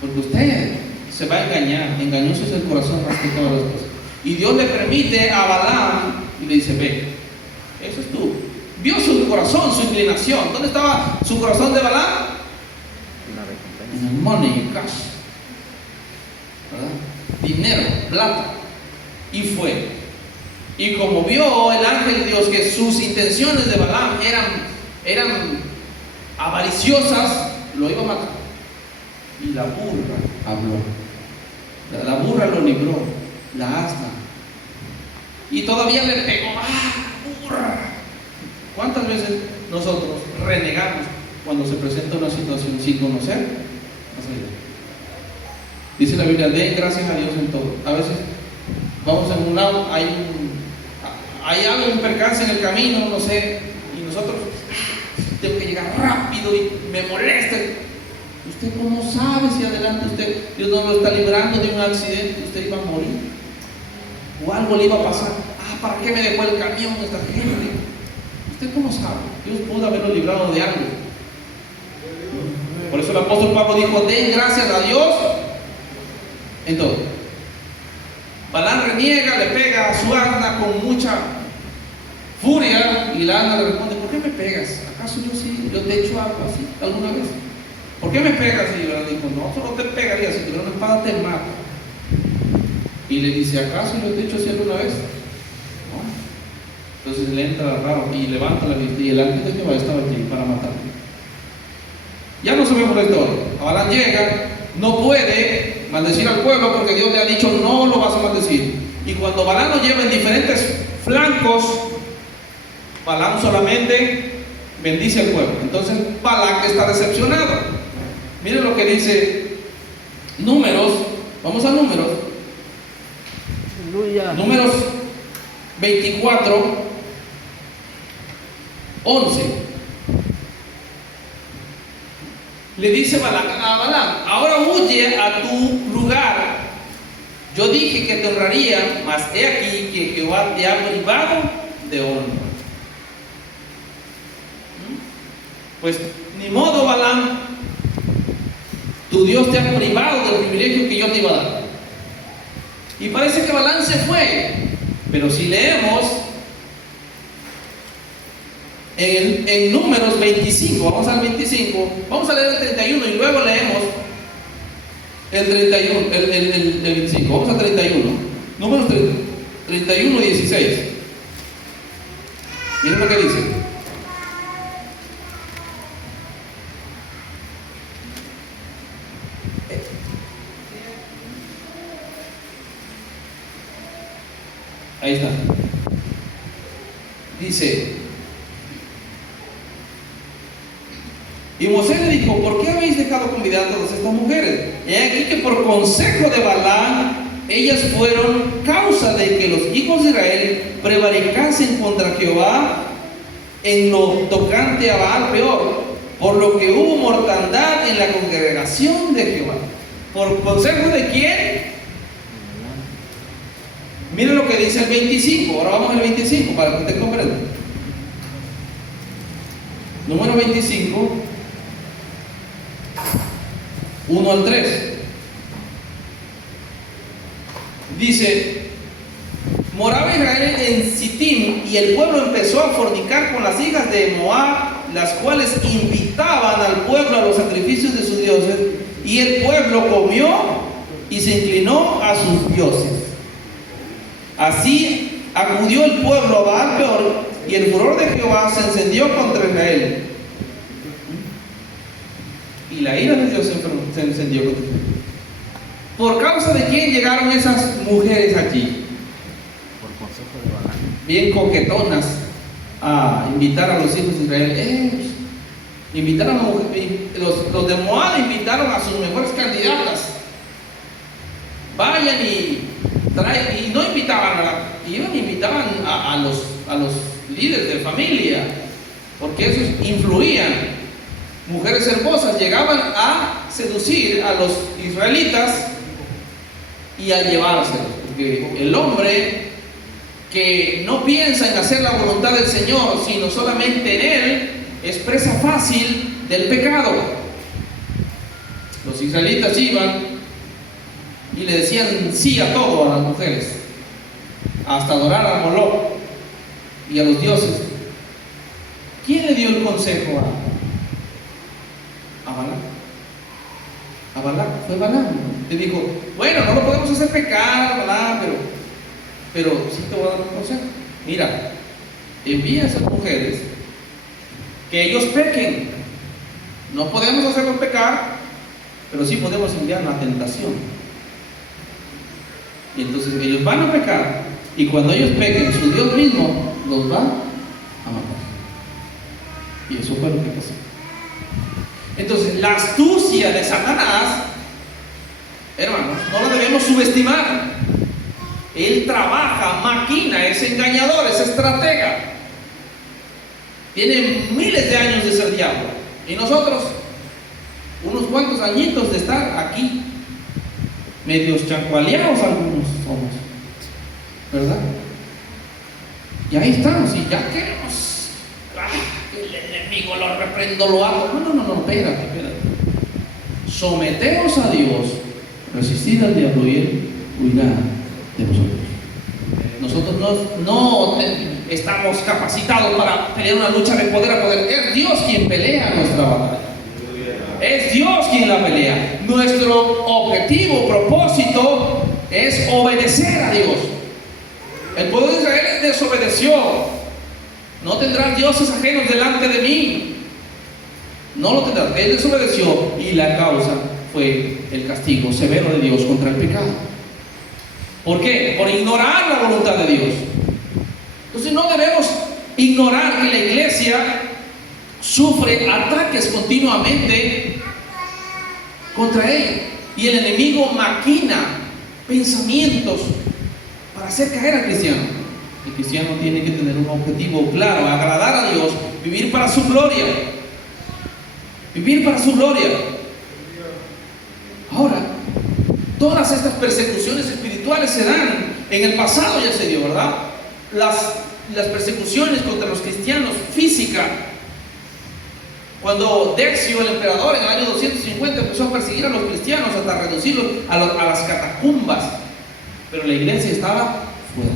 porque usted se va a engañar. Engañoso es el corazón más que todas las cosas. Y Dios le permite a Balaam y le dice: ve, eso es tú. Vio su corazón, su inclinación. ¿Dónde estaba su corazón de Balaam? En el money, cash, ¿verdad? Dinero, plata. Y fue. Y como vio el ángel de Dios que sus intenciones de Balaam eran avariciosas, lo iba a matar. Y la burra habló. La burra lo libró, la asna. Y todavía le pegó: ¡ah, burra! ¿Cuántas veces nosotros renegamos cuando se presenta una situación sin conocer? Dice la Biblia: den gracias a Dios en todo. A veces vamos en un lado, hay algo, un percance en el camino, no sé, y nosotros tengo que llegar rápido y me molesta. ¿Usted cómo sabe si adelante Dios no lo está librando de un accidente? Usted iba a morir, o algo le iba a pasar. ¿Para qué me dejó el camión esta gente? ¿Usted cómo sabe? Dios pudo haberlo librado de algo. Por eso el apóstol Pablo dijo: den gracias a Dios en todo. Balaam reniega, le pega a su asna con mucha furia, y la asna le responde: ¿por qué me pegas? ¿Acaso yo te he hecho algo así alguna vez? ¿Por qué me pegas? Y Balaam dijo: no, solo te pegaría, si tuviera una espada te mato. Y le dice: ¿acaso yo te he hecho así alguna vez? No. Entonces le entra raro y levanta la vista, y el ángel de Jehová estaba allí para matarlo. Ya no sabemos la historia. Balaam llega, no puede maldecir al pueblo porque Dios le ha dicho: no lo vas a maldecir. Y cuando Balaam lo lleva en diferentes flancos, Balaam solamente bendice al pueblo. Entonces Balac está decepcionado. Miren lo que dice Números. Vamos a Números. Aleluya. Números 24, 11. Le dice Balac a Balaam: ahora huye a tu lugar. Yo dije que te honraría, mas he aquí que Jehová te ha privado de honra. Pues ni modo, Balaam, tu Dios te ha privado del privilegio que yo te iba a dar. Y parece que Balaam se fue. Pero si leemos en Números 25, vamos al 25, vamos a leer el 31 y luego leemos el 31, el 25, vamos al 31, Números 31, 16. Miren lo que dice. Ahí está. Dice: Y Moisés le dijo: ¿por qué habéis dejado convidar a todas estas mujeres? Y aquí que por consejo de Balaam, ellas fueron causa de que los hijos de Israel prevaricasen contra Jehová en lo tocante a Baal peor, por lo que hubo mortandad en la congregación de Jehová. ¿Por consejo de quién? Miren lo que dice el 25. Ahora vamos al 25 para que usted comprenda. Número 25, 1 al 3. Dice: moraba Israel en Sittim, y el pueblo empezó a fornicar con las hijas de Moab, las cuales invitaban al pueblo a los sacrificios de sus dioses, y el pueblo comió y se inclinó a sus dioses. Así acudió el pueblo a Baal peor, y el furor de Jehová se encendió contra Israel, y la ira de Dios se encendió contra Israel. ¿Por causa de quién llegaron esas mujeres allí? Por consejo de Balaam. Bien coquetonas, a invitar a los hijos de Israel. Invitaron a los de Moab, invitaron a sus mejores candidatas. Vayan y no invitaban invitaban a los líderes de familia, porque esos influían. Mujeres hermosas llegaban a seducir a los israelitas y a llevárselos, porque el hombre que no piensa en hacer la voluntad del Señor, sino solamente en Él, es presa fácil del pecado. Los israelitas iban y le decían sí a todo a las mujeres, hasta adorar a Moloch y a los dioses. ¿Quién le dio el consejo a Balaam? A Balaam, fue Balaam. Le dijo: bueno, no lo podemos hacer pecar, Balaam, pero sí te voy a dar un consejo. Mira, envía a esas mujeres que ellos pequen. No podemos hacerlos pecar, pero sí podemos enviar la tentación. Y entonces ellos van a pecar, y cuando ellos pequen, su Dios mismo los va a matar. Y eso fue lo que pasó. Entonces, la astucia de Satanás, hermanos, no la debemos subestimar. Él trabaja, maquina, es engañador, es estratega. Tiene miles de años de ser diablo. Y nosotros, unos cuantos añitos de estar aquí, medios chancualeados algunos somos, ¿verdad? Y ahí estamos, y ya queremos, el enemigo lo reprendo, lo hago. No, espérate. Someteos a Dios, resistid al diablo y él huirá de vosotros. Nosotros no estamos capacitados para pelear una lucha de poder a poder. Es Dios quien pelea nuestra batalla. Es Dios quien la pelea. Nuestro objetivo, propósito es obedecer a Dios. El pueblo de Israel desobedeció. No tendrás dioses ajenos delante de mí. No lo tendrás. Él desobedeció, y la causa fue el castigo severo de Dios contra el pecado. ¿Por qué? Por ignorar la voluntad de Dios. Entonces no debemos ignorar que la iglesia sufre ataques continuamente contra ella, y el enemigo maquina pensamientos para hacer caer al cristiano. El cristiano tiene que tener un objetivo claro: agradar a Dios, vivir para su gloria. Vivir para su gloria. Ahora, todas estas persecuciones espirituales se dan. En el pasado ya se dio, ¿verdad? Las persecuciones contra los cristianos físicas. Cuando Decio, el emperador, en el año 250 empezó a perseguir a los cristianos hasta reducirlos a las catacumbas. Pero la iglesia estaba fuera.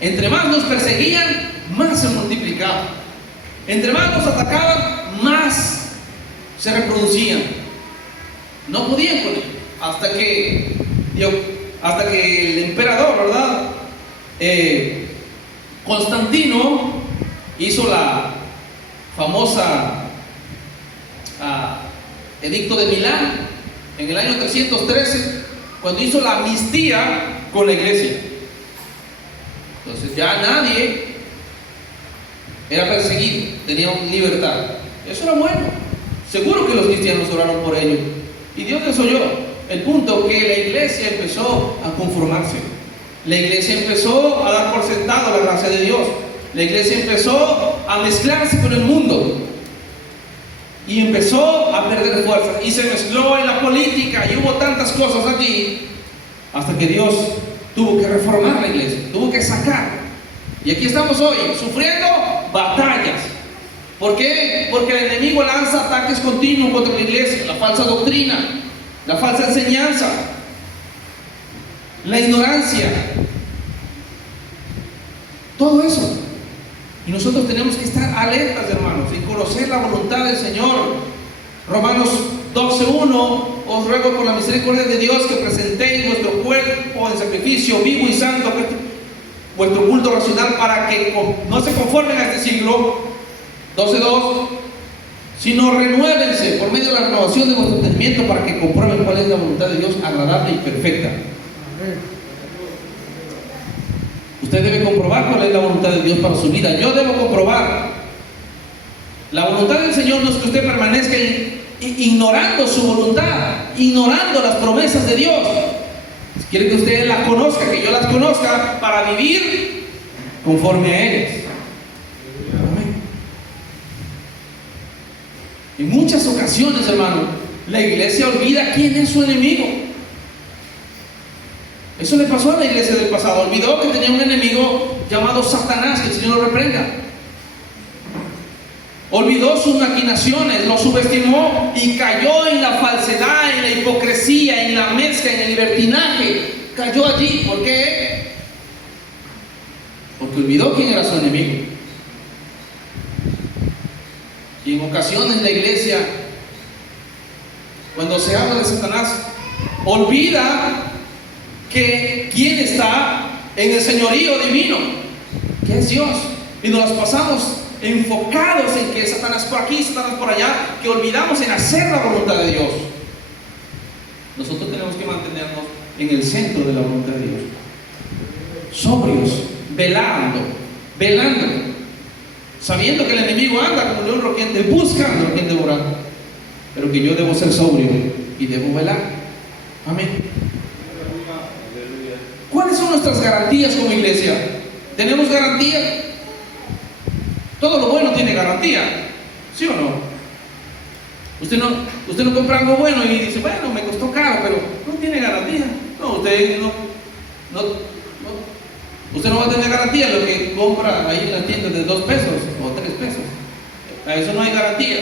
Entre más nos perseguían, más se multiplicaban. Entre más nos atacaban, más se reproducían. No podían con ellos. Hasta que el emperador, ¿verdad? Constantino hizo la famosa edicto de Milán en el año 313, cuando hizo la amnistía con la iglesia. Entonces ya nadie era perseguido, tenía libertad. Eso era bueno. Seguro que los cristianos oraron por ello. Y Dios les oyó. El punto que la iglesia empezó a conformarse. La iglesia empezó a dar por sentado la gracia de Dios. La iglesia empezó a mezclarse con el mundo. Y empezó a perder fuerza. Y se mezcló en la política. Y hubo tantas cosas allí. Hasta que Dios tuvo que reformar la iglesia. Tuvo que sacar. Y aquí estamos hoy, sufriendo batallas. ¿Por qué? Porque el enemigo lanza ataques continuos contra la iglesia. La falsa doctrina, la falsa enseñanza, la ignorancia, todo eso. Y nosotros tenemos que estar alertas, hermanos, y conocer la voluntad del Señor. Romanos 12:1: os ruego por la misericordia de Dios que presentéis vuestro cuerpo en sacrificio vivo y santo, vuestro culto racional, para que no se conformen a este siglo. 12:2: sino renuévense por medio de la renovación de vuestro entendimiento, para que comprueben cuál es la voluntad de Dios, agradable y perfecta. Usted debe comprobar cuál es la voluntad de Dios para su vida. Yo debo comprobar. La voluntad del Señor no es que usted permanezca ignorando su voluntad, ignorando las promesas de Dios. Quiere que usted las conozca, que yo las conozca, para vivir conforme a ellas. Amén. En muchas ocasiones, hermano, la iglesia olvida quién es su enemigo. Eso le pasó a la iglesia del pasado. Olvidó que tenía un enemigo llamado Satanás, que el Señor lo reprenda. Olvidó sus maquinaciones, lo subestimó y cayó en la falsedad, en la hipocresía, en la mezcla, en el libertinaje. Cayó allí. ¿Por qué? Porque olvidó quién era su enemigo. Y en ocasiones la iglesia, cuando se habla de Satanás, olvida que quién está en el señorío divino, que es Dios. Y nos las pasamos enfocados en que Satanás por aquí, Satanás por allá, que olvidamos en hacer la voluntad de Dios. Nosotros tenemos que mantenernos en el centro de la voluntad de Dios, sobrios, velando, sabiendo que el enemigo anda como león rugiente, buscando a quien devorar, pero que yo debo ser sobrio y debo velar. Amén. ¿Cuáles son nuestras garantías como iglesia? ¿Tenemos garantía? Todo lo bueno tiene garantía, ¿sí o no? Usted no compra algo bueno y dice, bueno, me costó caro, pero no tiene garantía. No, usted no va a tener garantía lo que compra ahí en la tienda de 2 pesos o 3 pesos. A eso no hay garantía.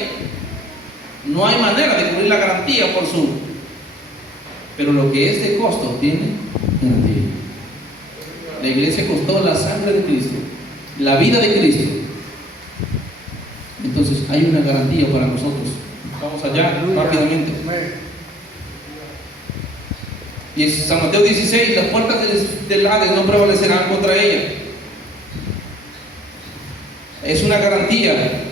No hay manera de cubrir la garantía por su. Pero lo que es de costo tiene garantía. La iglesia costó la sangre de Cristo, la vida de Cristo. Entonces hay una garantía para nosotros. Vamos allá rápidamente. Y en San Mateo 16: las puertas del Hades no prevalecerán contra ella. Es una garantía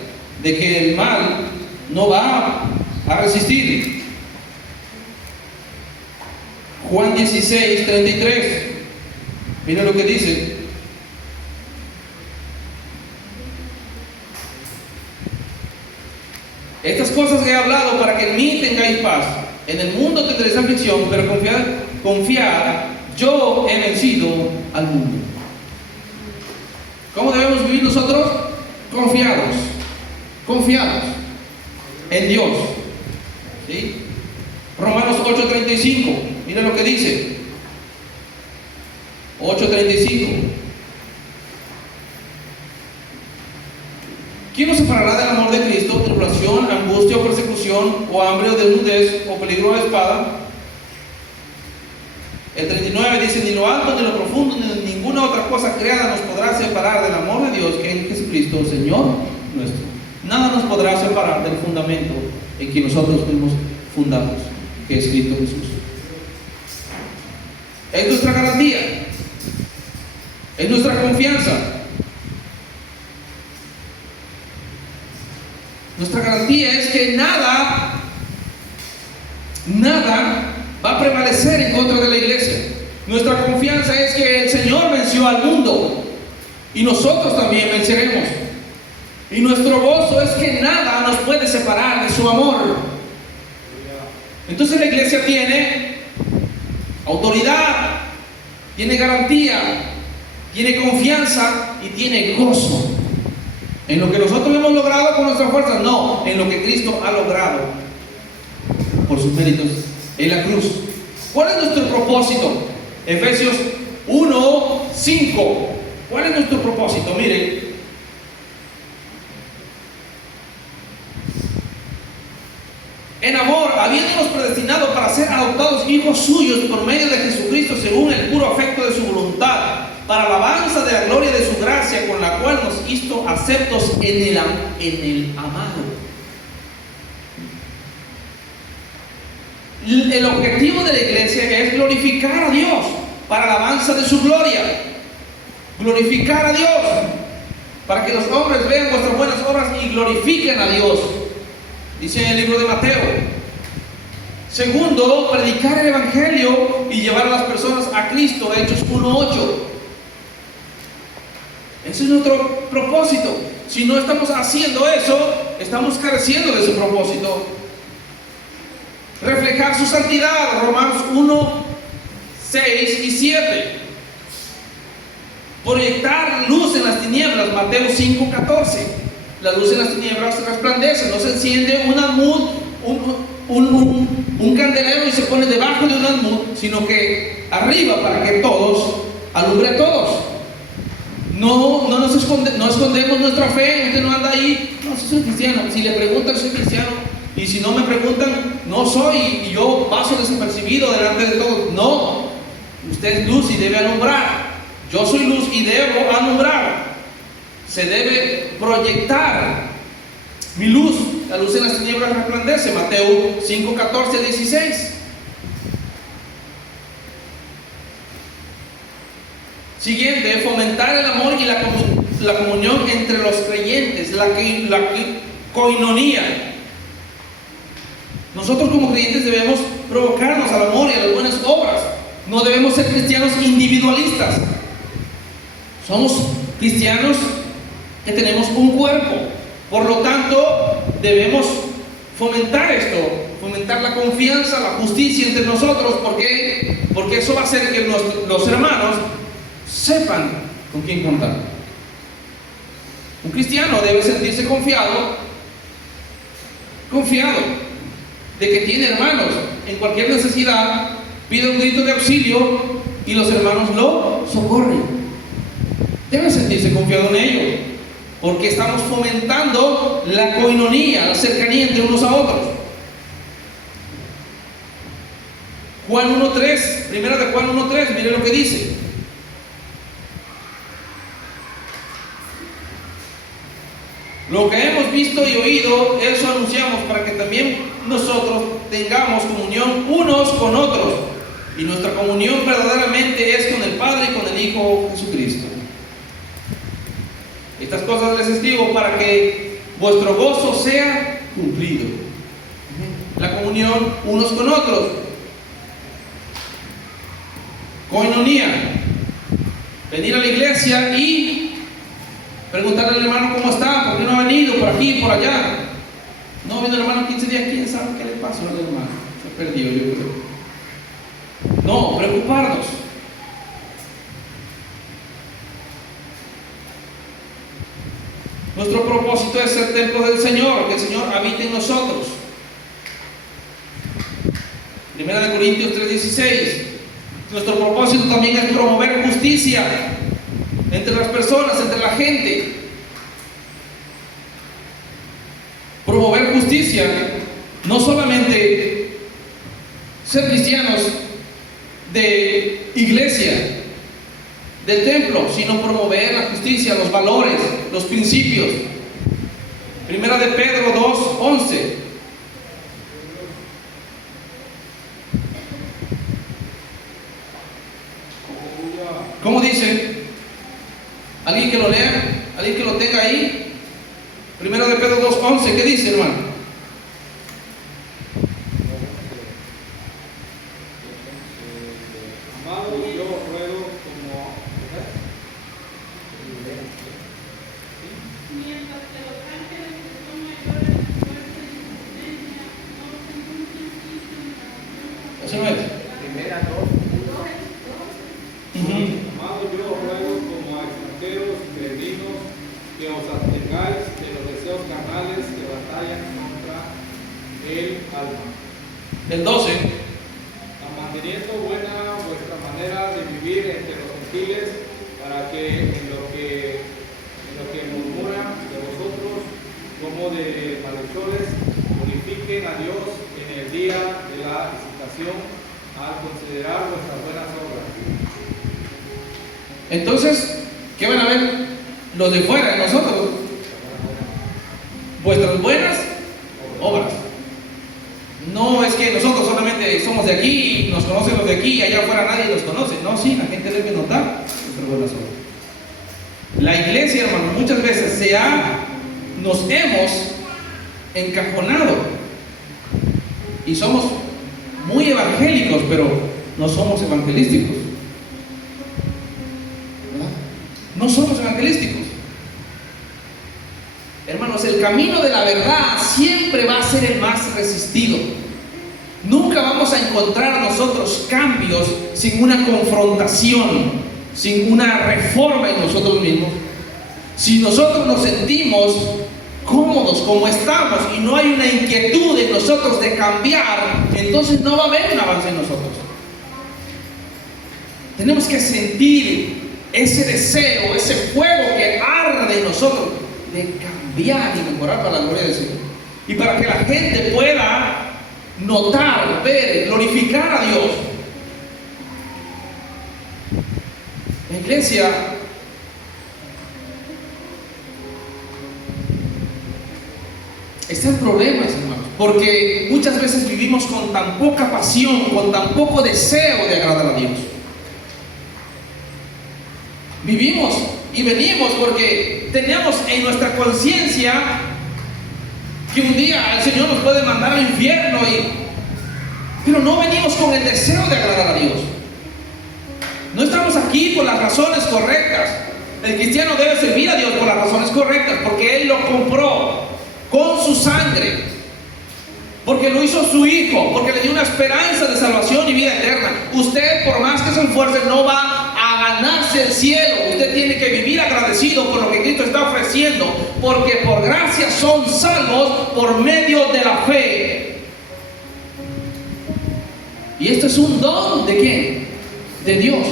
de que el mal no va a resistir. Juan 16:33. Mira lo que dice. Estas cosas que he hablado para que en mí tengáis paz. En el mundo tendréis aflicción, pero confiad, yo he vencido al mundo. ¿Cómo debemos vivir nosotros? Confiados en Dios. ¿Sí? Romanos 8:35. Mira lo que dice. 8:35. ¿Quién nos separará del amor de Cristo? ¿Tribulación, angustia o persecución, o hambre o desnudez, o peligro de espada? El 39 dice: ni lo alto, ni lo profundo, ni ninguna otra cosa creada nos podrá separar del amor de Dios, que es en Jesucristo, Señor nuestro. Nada nos podrá separar del fundamento en que nosotros fuimos fundados, que es Cristo Jesús. Es nuestra garantía, es nuestra confianza. Nuestra garantía es que nada va a prevalecer en contra de la iglesia. Nuestra confianza es que el Señor venció al mundo y nosotros también venceremos. Y nuestro gozo es que nada nos puede separar de su amor. Entonces la iglesia tiene autoridad, tiene garantía, tiene confianza y tiene gozo. En lo que nosotros hemos logrado con nuestras fuerzas, no, en lo que Cristo ha logrado por sus méritos en la cruz. ¿Cuál es nuestro propósito? Efesios 1:5. ¿Cuál es nuestro propósito? Miren. En amor, habiéndonos predestinado para ser adoptados hijos suyos por medio de Jesucristo, según el puro afecto de su voluntad, para alabanza de la gloria de su gracia, con la cual nos hizo aceptos en el amado. El objetivo de la iglesia es glorificar a Dios, para alabanza de su gloria. Glorificar a Dios, para que los hombres vean vuestras buenas obras y glorifiquen a Dios. Dice en el libro de Mateo. Segundo, predicar el evangelio y llevar a las personas a Cristo, Hechos 1:8. Ese es nuestro propósito. Si no estamos haciendo eso, estamos careciendo de su propósito. Reflejar su santidad, Romanos 1:6 y 7. Proyectar luz en las tinieblas, Mateo 5:14. La luz en las tinieblas resplandece, no se enciende un candelero y se pone debajo de un almud, sino que arriba para que todos alumbre a todos. No escondemos nuestra fe. Usted no anda ahí, no, si soy cristiano. Si le preguntan, soy cristiano. Y si no me preguntan, no soy, y yo paso desapercibido delante de todos. No, usted es luz y debe alumbrar. Yo soy luz y debo alumbrar. Se debe proyectar mi luz. La luz en las tinieblas resplandece, Mateo 5:14-16. Siguiente, fomentar el amor y la comunión entre los creyentes, la coinonía. Nosotros como creyentes debemos provocarnos al amor y a las buenas obras. No debemos ser cristianos individualistas. Somos cristianos que tenemos un cuerpo. Por lo tanto, debemos fomentar esto, fomentar la confianza, la justicia entre nosotros. ¿Por qué? Porque eso va a hacer que los hermanos sepan con quién contar. Un cristiano debe sentirse confiado de que tiene hermanos. En cualquier necesidad pide un grito de auxilio y los hermanos lo socorren. Debe sentirse confiado en ello, porque estamos fomentando la coinonía, la cercanía entre unos a otros. Juan 1:3, primera de Juan 1:3, mire lo que dice. Lo que hemos visto y oído, eso anunciamos, para que también nosotros tengamos comunión unos con otros. Y nuestra comunión verdaderamente es con el Padre y con el Hijo Jesucristo. Estas cosas les escribo para que vuestro gozo sea cumplido. La comunión unos con otros. Coinonía. Venir a la iglesia y preguntarle al hermano cómo está, por qué no ha venido, por aquí, por allá. No vino el hermano 15 días, quién sabe qué le pasó al hermano. Se perdió, yo creo. No, preocuparnos. Nuestro propósito es ser templo del Señor, que el Señor habite en nosotros. Primera de Corintios 3:16. Nuestro propósito también es promover justicia entre las personas, entre la gente. Promover justicia, no solamente ser cristianos de iglesia, del templo, sino promover la justicia, los valores, los principios. Primera de Pedro 2:11. ¿Cómo dice? ¿Alguien que lo lea? ¿Alguien que lo tenga ahí? Primera de Pedro 2:11. ¿Qué dice, hermano? Mientras te lo que os abstengáis de los deseos carnales que batallan contra el alma. El 12. Manteniendo buena vuestra manera de vivir entre los gentiles, para que en lo que murmuran de vosotros como de malhechores, glorifiquen a Dios en el día de la visitación al considerar vuestras buenas obras. Entonces, ¿qué van a ver los de fuera de nosotros? Vuestras buenas obras. No es que nosotros solamente somos de aquí, nos conocen los de aquí, y allá afuera nadie los conoce. No, sí, la gente debe notar nuestras buenas obras. La iglesia, hermano, muchas veces nos hemos encajonado y somos muy evangélicos, pero no somos evangelísticos. ¿Verdad? No somos evangelísticos. Hermanos, el camino de la verdad siempre va a ser el más resistido. Nunca vamos a encontrar nosotros cambios sin una confrontación, sin una reforma en nosotros mismos. Si nosotros nos sentimos cómodos como estamos y no hay una inquietud en nosotros de cambiar, entonces no va a haber un avance en nosotros. Tenemos que sentir ese deseo, ese fuego que arde en nosotros de cambiar y mejorar para la gloria del Señor. Y para que la gente pueda notar, ver, glorificar a Dios. La iglesia está en problemas, hermanos, porque muchas veces vivimos con tan poca pasión, con tan poco deseo de agradar a Dios. Vivimos y venimos porque tenemos en nuestra conciencia que un día el Señor nos puede mandar al infierno, pero no venimos con el deseo de agradar a Dios. No estamos aquí por las razones correctas. El cristiano debe servir a Dios por las razones correctas, porque Él lo compró con su sangre, porque lo hizo su Hijo, porque le dio una esperanza de salvación y vida eterna. Usted, por más que se esfuerce, no va a ganarse el cielo. Usted tiene que vivir agradecido por lo que Cristo está ofreciendo, porque por gracia son salvos por medio de la fe. Y esto es un don ¿de quién? De Dios,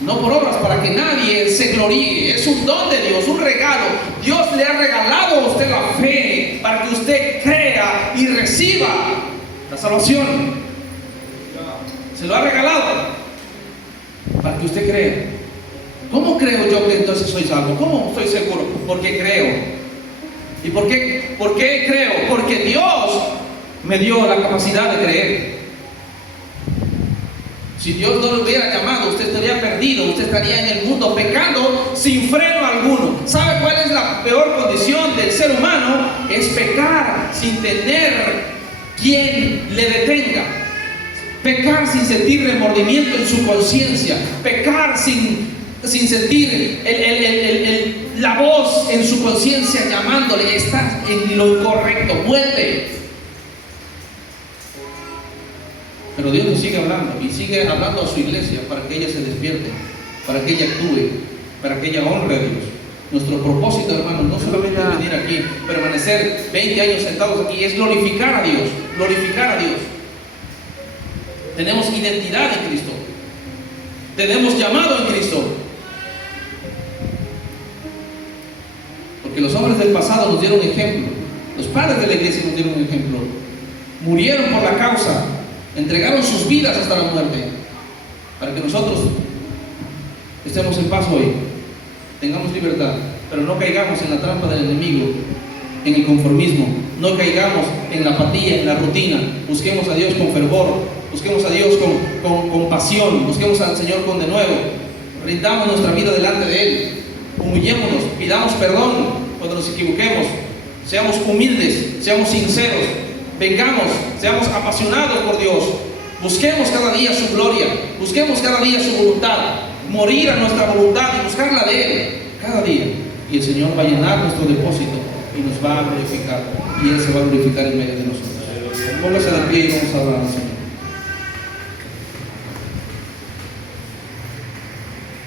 no por obras para que nadie se gloríe. Es un don de Dios, un regalo. Dios le ha regalado a usted la fe para que usted crea y reciba la salvación. Se lo ha regalado para que usted crea. ¿Cómo creo yo que entonces soy salvo? ¿Cómo estoy seguro? Porque creo. ¿Y por qué creo? Porque Dios me dio la capacidad de creer. Si Dios no lo hubiera llamado, usted estaría perdido, usted estaría en el mundo pecando sin freno alguno. ¿Sabe cuál es la peor condición del ser humano? Es pecar sin tener quien le detenga. Pecar sin sentir remordimiento en su conciencia. Pecar sin sentir la voz en su conciencia llamándole: estás en lo incorrecto, vuelve. Pero Dios nos sigue hablando y sigue hablando a su iglesia para que ella se despierte, para que ella actúe, para que ella honre a Dios. Nuestro propósito, hermanos, no solamente es venir aquí, permanecer 20 años sentados aquí, es glorificar a Dios, glorificar a Dios. Tenemos identidad en Cristo, tenemos llamado en Cristo, porque los hombres del pasado nos dieron ejemplo, los padres de la iglesia nos dieron un ejemplo, murieron por la causa, entregaron sus vidas hasta la muerte, para que nosotros estemos en paz hoy, tengamos libertad, pero no caigamos en la trampa del enemigo, en el conformismo, no caigamos en la apatía, en la rutina. Busquemos a Dios con fervor, busquemos a Dios con pasión, busquemos al Señor con denuedo, rindamos nuestra vida delante de Él, humillémonos, pidamos perdón cuando nos equivoquemos, seamos humildes, seamos sinceros, vengamos, seamos apasionados por Dios, busquemos cada día su gloria, busquemos cada día su voluntad, morir a nuestra voluntad y buscarla de Él cada día, y el Señor va a llenar nuestro depósito y nos va a glorificar, y Él se va a glorificar en medio de nosotros. Póngase de pie y vamos a hablar al Señor.